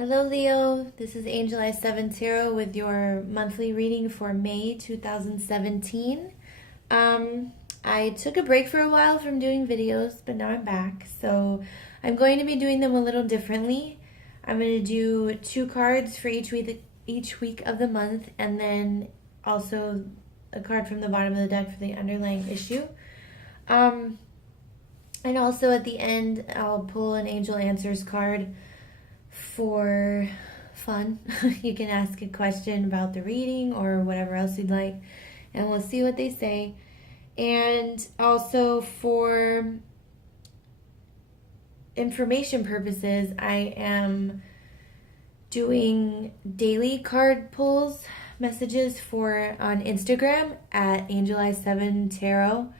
Hello Leo, this is Angel I 7 Tarot with your monthly reading for May 2017. I took a break for a while from doing videos, but now I'm back. So I'm going to be doing them a little differently. I'm going to do 2 cards for each week of the month, and then also a card from the bottom of the deck for the underlying issue. And also at the end, I'll pull an Angel Answers card for fun. You can ask a question about the reading or whatever else you'd like, and we'll see what they say. And also for information purposes, I am doing daily card pulls messages for on Instagram at AngelI7Tarot.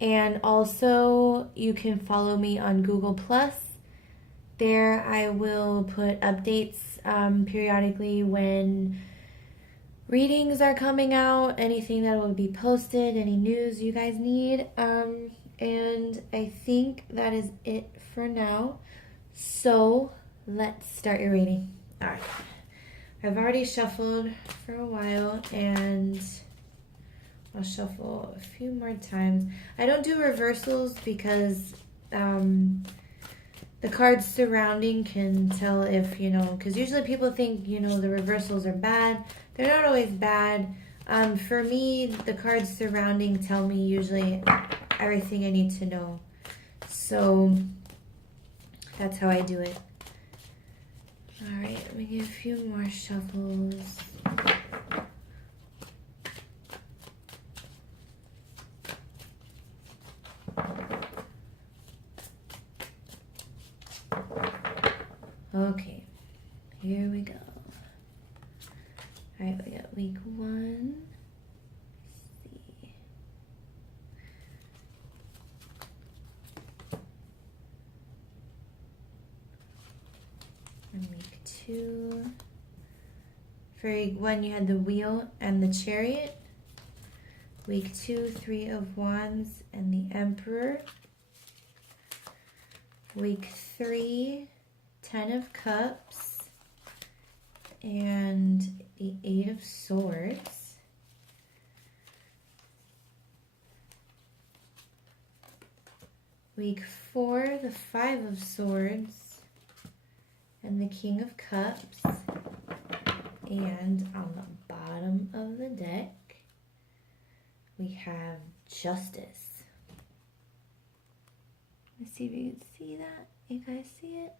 And also you can follow me on Google Plus. There I will put updates periodically when readings are coming out, anything that will be posted, any news you guys need. And I think that is it for now. So let's start your reading. All right. I've already shuffled for a while, and I'll shuffle a few more times. I don't do reversals because the cards surrounding can tell if, because usually people think, the reversals are bad. They're not always bad. For me, the cards surrounding tell me usually everything I need to know. So that's how I do it. All right, let me give a few more shuffles. Okay, here we go. All right, we got week 1. Let's see. And week 2. For week 1, you had the Wheel and the Chariot. Week 2, 3 of Wands and the Emperor. Week 3, 10 of Cups and the 8 of Swords. Week 4, the 5 of Swords and the King of Cups. And on the bottom of the deck, we have Justice. Let's see if you can see that. You guys see it?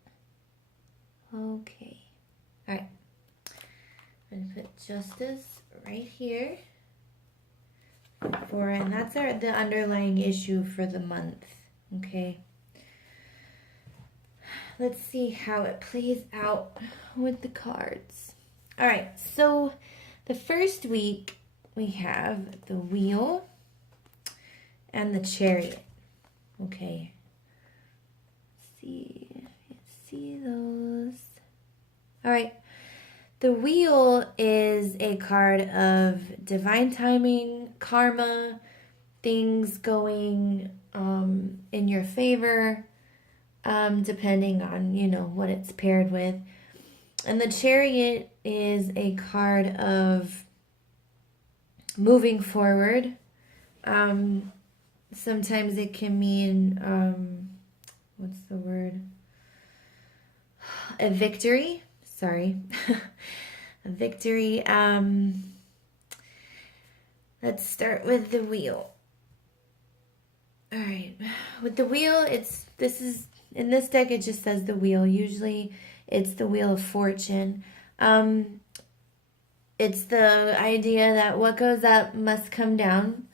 Okay. All right. I'm going to put Justice right here. And that's the underlying issue for the month. Okay. Let's see how it plays out with the cards. All right. So the first week we have the Wheel and the Chariot. Okay. See if you see those. All right. The Wheel is a card of divine timing, karma, things going in your favor, depending on, what it's paired with. And the Chariot is a card of moving forward. Sometimes it can mean, what's the word? A victory. Sorry. A victory. Let's start with the Wheel. All right. With the Wheel, in this deck it just says the Wheel. Usually it's the Wheel of Fortune. It's the idea that what goes up must come down.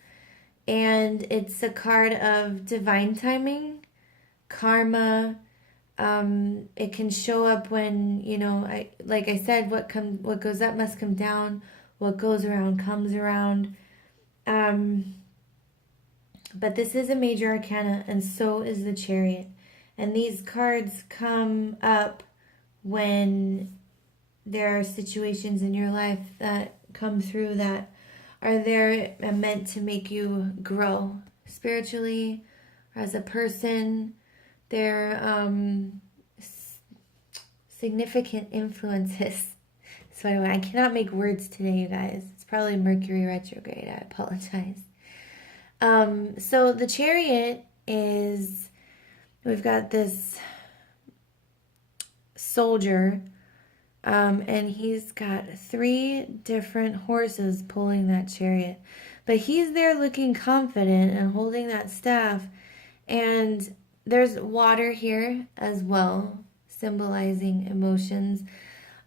And it's a card of divine timing, karma. It can show up when, like I said, what goes up must come down. What goes around comes around. But this is a major arcana, and so is the Chariot. And these cards come up when there are situations in your life that come through that are there and meant to make you grow spiritually or as a person. They're significant influences. So anyway, I cannot make words today, you guys. It's probably Mercury retrograde. I apologize. So the Chariot is, we've got this soldier, and he's got 3 different horses pulling that chariot. But he's there looking confident and holding that staff. And there's water here as well, symbolizing emotions.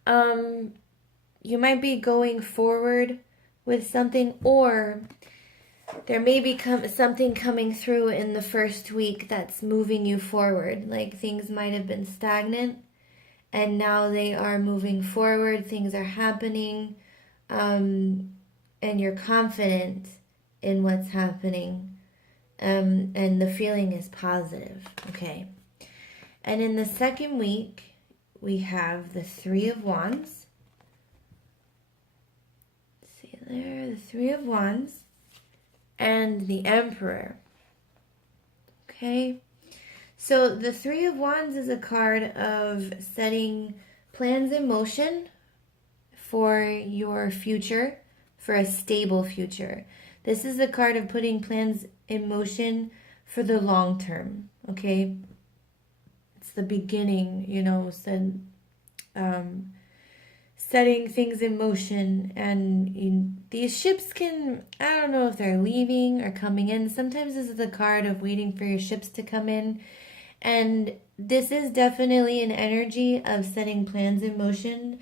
You might be going forward with something, or there may be something coming through in the first week that's moving you forward. Like things might have been stagnant and now they are moving forward. Things are happening, and you're confident in what's happening, and the feeling is positive. Okay. And in the second week, we have the 3 of Wands. See there, the 3 of Wands and the Emperor. Okay. So the 3 of Wands is a card of setting plans in motion for your future, for a stable future. This is a card of putting plans in motion for the long term. Okay. It's the beginning, setting things in motion. And these ships can, I don't know if they're leaving or coming in. Sometimes this is a card of waiting for your ships to come in. And this is definitely an energy of setting plans in motion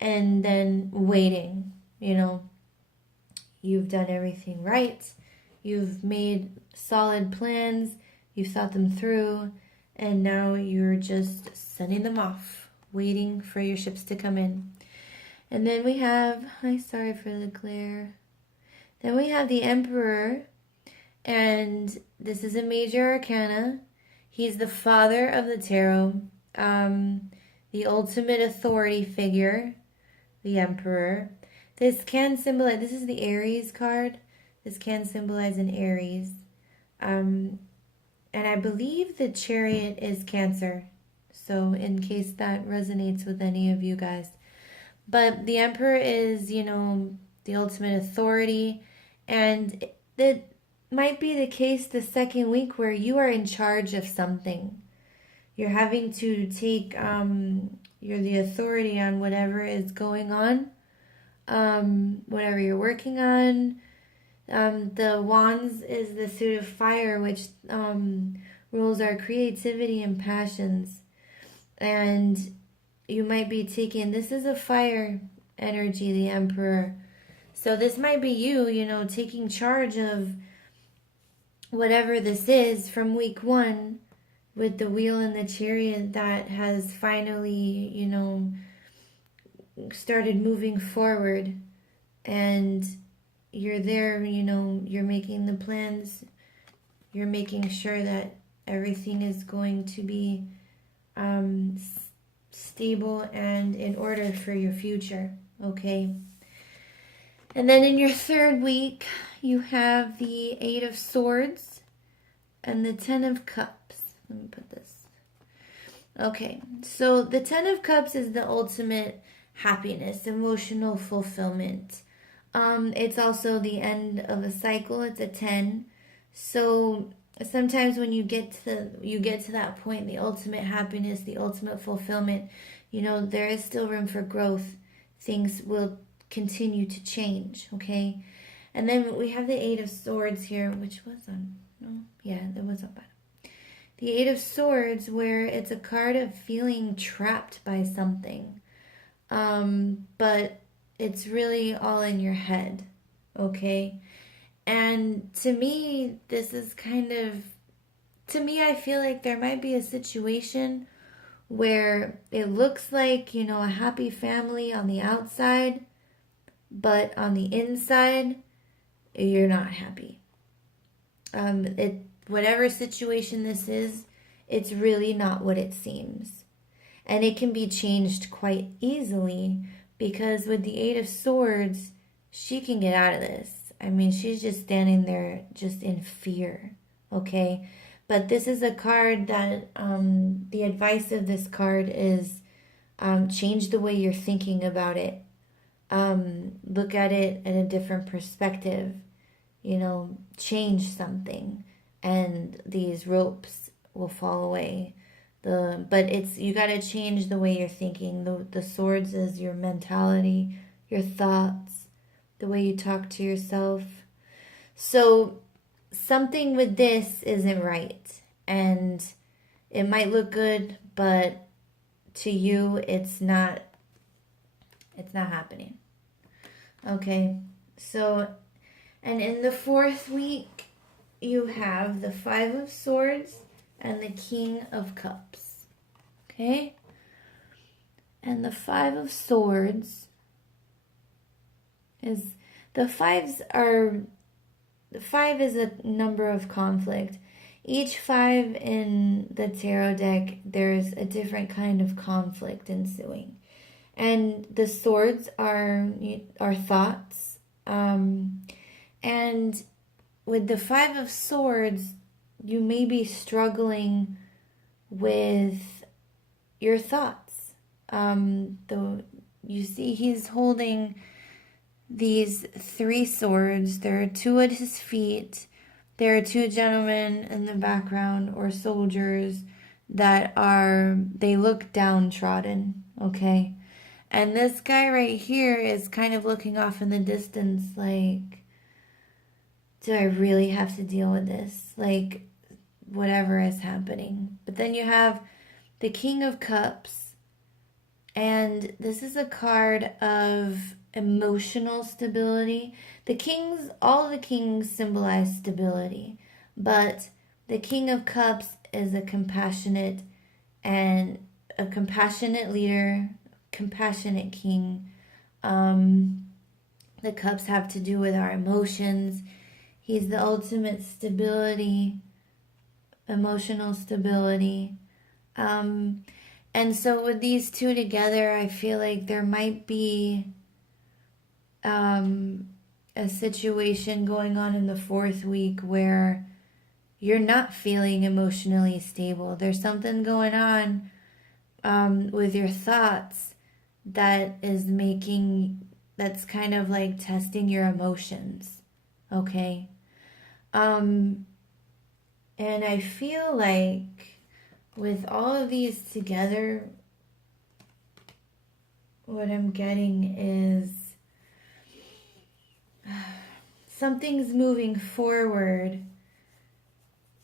and then waiting. You've done everything right. You've made solid plans. You've thought them through. And now you're just sending them off, waiting for your ships to come in. And then we have, sorry for the glare. Then we have the Emperor. And this is a major arcana. He's the father of the tarot, the ultimate authority figure, the Emperor. This can symbolize, this is the Aries card. This can symbolize an Aries. And I believe the Chariot is Cancer. So in case that resonates with any of you guys. But the Emperor is, the ultimate authority. And that might be the case the second week where you are in charge of something. You're having to take, you're the authority on whatever is going on, whatever you're working on. The Wands is the suit of fire, which rules our creativity and passions. And you might be taking, this is a fire energy, the Emperor. So this might be you, taking charge of whatever this is from week 1 with the wheel and the chariot that has finally, started moving forward. And you're there, you're making the plans. You're making sure that everything is going to be stable and in order for your future. Okay. And then in your third week, you have the 8 of Swords and the 10 of Cups. Let me put this. Okay, so the 10 of Cups is the ultimate happiness, emotional fulfillment. It's also the end of a cycle. It's a 10. So sometimes when you get to that point, the ultimate happiness, the ultimate fulfillment, there is still room for growth. Things will continue to change, okay? And then we have the 8 of Swords here, which was on, no, yeah, it was on bottom. The 8 of Swords, where it's a card of feeling trapped by something. But it's really all in your head, okay? And to me, this is I feel like there might be a situation where it looks like, a happy family on the outside, but on the inside, you're not happy. Whatever situation this is, it's really not what it seems. And it can be changed quite easily because with the 8 of Swords, she can get out of this. I mean, she's just standing there just in fear, okay? But this is a card that, the advice of this card is Change the way you're thinking about it. Look at it in a different perspective. Change something, and these ropes will fall away. But you got to change the way you're thinking. The swords is your mentality, your thoughts, the way you talk to yourself. So something with this isn't right, and it might look good, but to you it's not happening. Okay, so, and in the fourth week you have the Five of Swords and the King of Cups. Okay, and the Five of Swords is, the five is a number of conflict. Each five in the tarot deck, there's a different kind of conflict ensuing. And the swords are thoughts. And with the Five of Swords, you may be struggling with your thoughts. You see he's holding these three swords. There are two at his feet. There are two gentlemen in the background, or soldiers, they look downtrodden, okay? And this guy right here is kind of looking off in the distance like, do I really have to deal with this? Like, whatever is happening. But then you have the King of Cups, and this is a card of emotional stability. All the kings symbolize stability, but the King of Cups is a compassionate leader, compassionate king. The cups have to do with our emotions. He's the ultimate stability, emotional stability. And so with these two together, I feel like there might be a situation going on in the fourth week where you're not feeling emotionally stable. There's something going on with your thoughts that's kind of like testing your emotions, okay? And I feel like with all of these together, what I'm getting is something's moving forward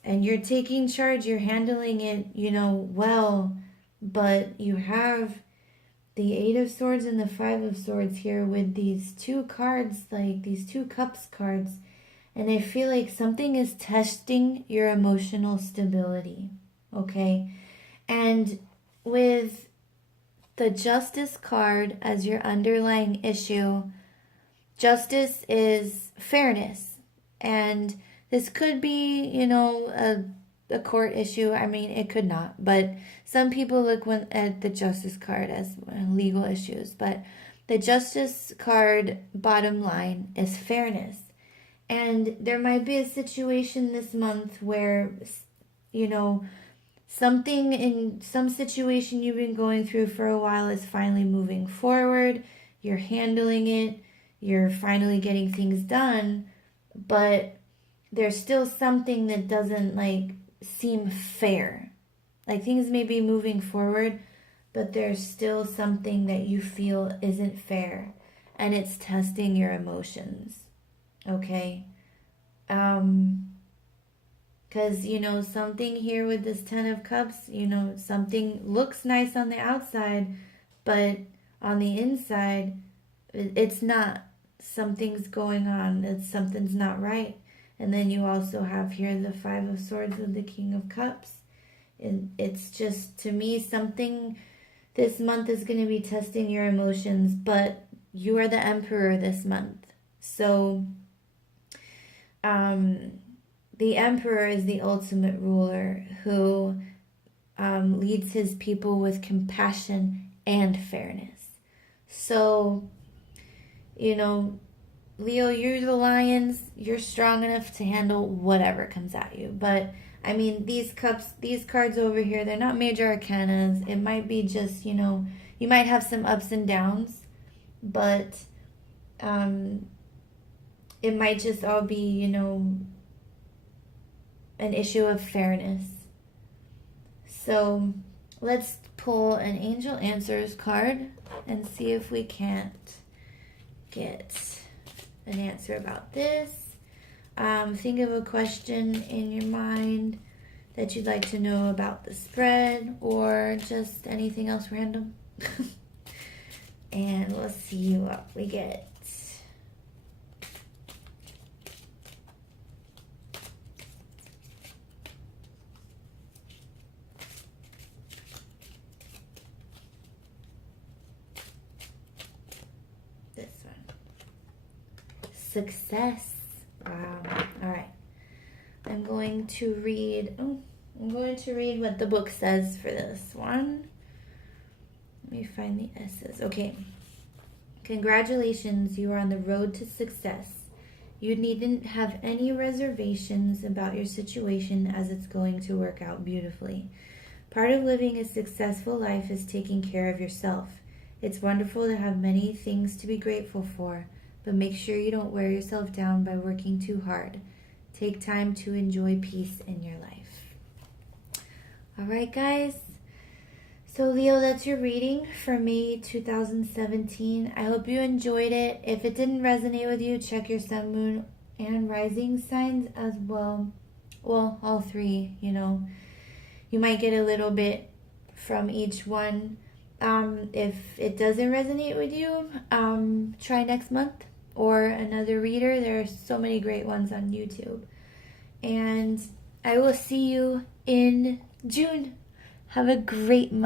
and you're taking charge, you're handling it, well, but you have the Eight of Swords and the Five of Swords here with these two cards, like these two cups cards, and I feel like something is testing your emotional stability, okay? And with the Justice card as your underlying issue, justice is fairness, and this could be, a court issue. I mean, it could not, but some people look at the Justice card as legal issues, but the Justice card, bottom line, is fairness. And there might be a situation this month where, something in some situation you've been going through for a while is finally moving forward. You're handling it. You're finally getting things done, but there's still something that doesn't seem fair. Like things may be moving forward, but there's still something that you feel isn't fair, and it's testing your emotions. Okay? Because, something here with this Ten of Cups, something looks nice on the outside, but on the inside, it's not. Something's going on. Something's not right. And then you also have here the Five of Swords with the King of Cups. And it's just, to me, something this month is going to be testing your emotions, but you are the Emperor this month. So, the Emperor is the ultimate ruler who leads his people with compassion and fairness. So, Leo, you're the lions. You're strong enough to handle whatever comes at you. But I mean, these cups, these cards over here, they're not major arcanas. It might be just, you know, you might have some ups and downs, but it might just all be, you know, an issue of fairness. So let's pull an Angel Answers card and see if we can't get an answer about this. Think of a question in your mind that you'd like to know about the spread or just anything else random. And we'll see what we get. This one. Success. Wow. All right. I'm going to read what the book says for this one. Let me find the S's. Okay. Congratulations, you are on the road to success. You needn't have any reservations about your situation as it's going to work out beautifully. Part of living a successful life is taking care of yourself. It's wonderful to have many things to be grateful for, but make sure you don't wear yourself down by working too hard. Take time to enjoy peace in your life. All right, guys. So, Leo, that's your reading for May 2017. I hope you enjoyed it. If it didn't resonate with you, check your sun, moon, and rising signs as well. Well, all three, you know. You might get a little bit from each one. If it doesn't resonate with you, try next month or another reader. There are so many great ones on YouTube. And I will see you in June. Have a great month.